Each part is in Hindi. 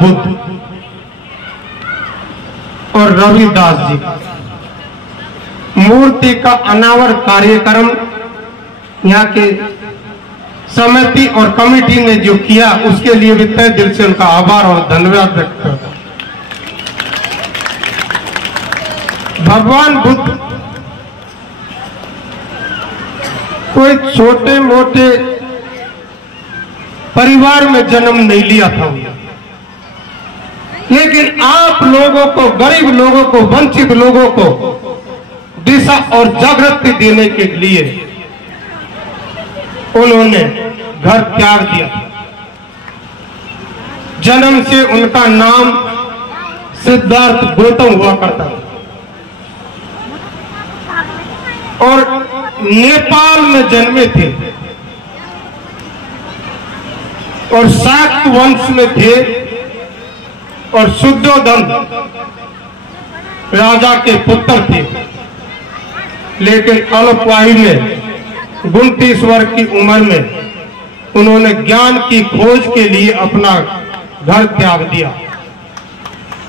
बुद्ध और रविदास जी मूर्ति का अनावर कार्यक्रम यहाँ के समिति और कमेटी ने जो किया उसके लिए भी तहे दिल से उनका आभार और धन्यवाद व्यक्त करता हूं। भगवान बुद्ध कोई छोटे मोटे परिवार में जन्म नहीं लिया था, लेकिन आप लोगों को, गरीब लोगों को, वंचित लोगों को दिशा और जागृति देने के लिए उन्होंने घर त्याग दिया। जन्म से उनका नाम सिद्धार्थ गौतम हुआ करता था और नेपाल में जन्मे थे और शाक्त वंश में थे और शुद्धोधन राजा के पुत्र थे, लेकिन अल्पायु में 29 वर्ष की उम्र में उन्होंने ज्ञान की खोज के लिए अपना घर त्याग दिया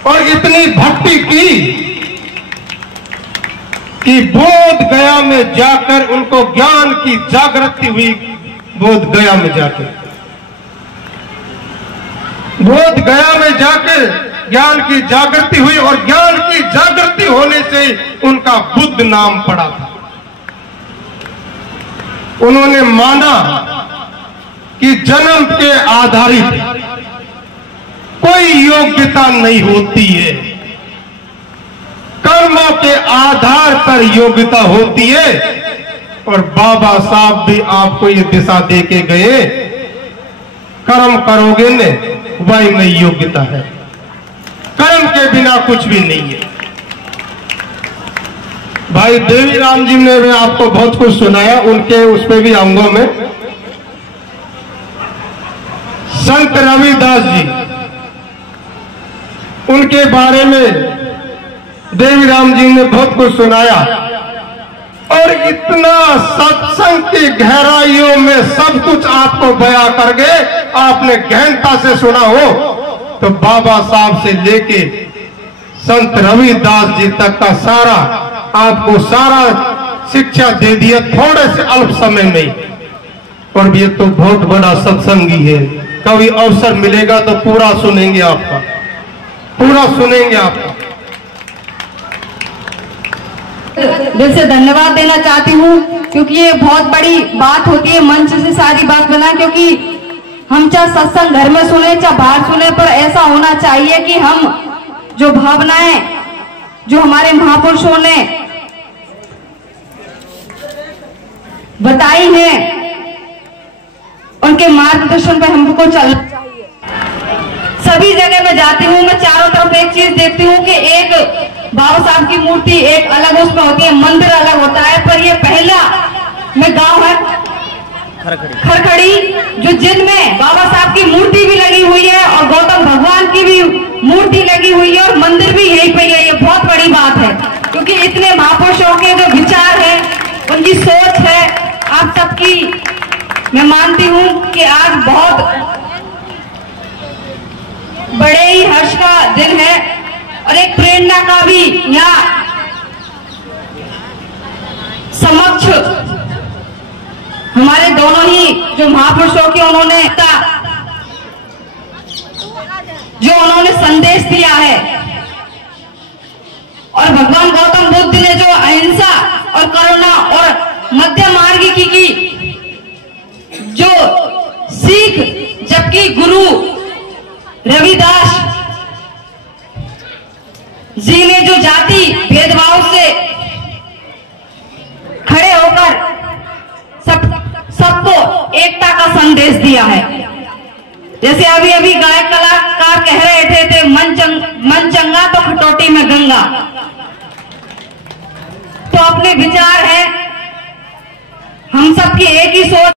और इतनी भक्ति की कि बोध गया में जाकर उनको ज्ञान की जागृति हुई। बोध गया में जाकर ज्ञान की जागृति हुई और ज्ञान की जागृति होने से उनका बुद्ध नाम पड़ा था। उन्होंने माना कि जन्म के आधारित कोई योग्यता नहीं होती है, कर्मों के आधार पर योग्यता होती है। और बाबा साहब भी आपको ये दिशा दे के गए, कर्म करोगे ने वही में योग्यता है, कर्म के बिना कुछ भी नहीं है। भाई देवी राम जी ने भी आपको बहुत कुछ सुनाया, उनके उस पर भी आऊंगा मैं। संत रविदास जी, उनके बारे में देवी राम जी ने बहुत कुछ सुनाया और इतना सत्संग की गहराइयों में सब कुछ आपको बयां कर गए। आपने गहनता से सुना हो तो बाबा साहब से लेके संत रविदास जी तक का सारा आपको सारा शिक्षा दे दिया थोड़े से अल्प समय में। और ये तो बहुत बड़ा सत्संगी है, कभी अवसर मिलेगा तो पूरा सुनेंगे आपका, पूरा सुनेंगे आपका। दिल से धन्यवाद देना चाहती हूँ, क्योंकि ये बहुत बड़ी बात होती है मंच से सारी बात बना, क्योंकि हम चाहे सत्संग घर में सुने चाहे बाहर सुने, पर ऐसा होना चाहिए कि हम जो भावनाएं जो हमारे महापुरुषों ने बताई हैं उनके मार्गदर्शन पे हमको चलना चाहिए। सभी जगह में जाती हूँ मैं, चारों तरफ एक चीज देखती हूँ कि एक बाबा साहब की मूर्ति एक अलग उसमें होती है, मंदिर अलग होता है। पर ये पहला में गांव है खरखड़ी, जो जिनमें बाबा साहब की मूर्ति भी लगी हुई है और गौतम भगवान की भी मूर्ति लगी हुई है और मंदिर भी यहीं पे है। ये बहुत बड़ी बात है, क्योंकि इतने महापुरुषों के जो विचार है, उनकी सोच है, आप सबकी मैं मानती हूँ कि आज बहुत बड़े ही हर्ष का दिन है और एक प्रेरणा का भी यहाँ समक्ष हमारे दोनों ही जो महापुरुषों के उन्होंने जो उन्होंने संदेश दिया है और भगवान गौतम बुद्ध ने जो अहिंसा और करुणा और मध्य मार्ग की जो सीख, जबकि गुरु रविदास जी ने जो जाति भेदभाव से खड़े होकर सबको एकता का संदेश दिया है। जैसे अभी अभी गायक कलाकार कह रहे थे मन चंगा तो खटोटी में गंगा, तो अपने विचार है, हम सबकी एक ही सोच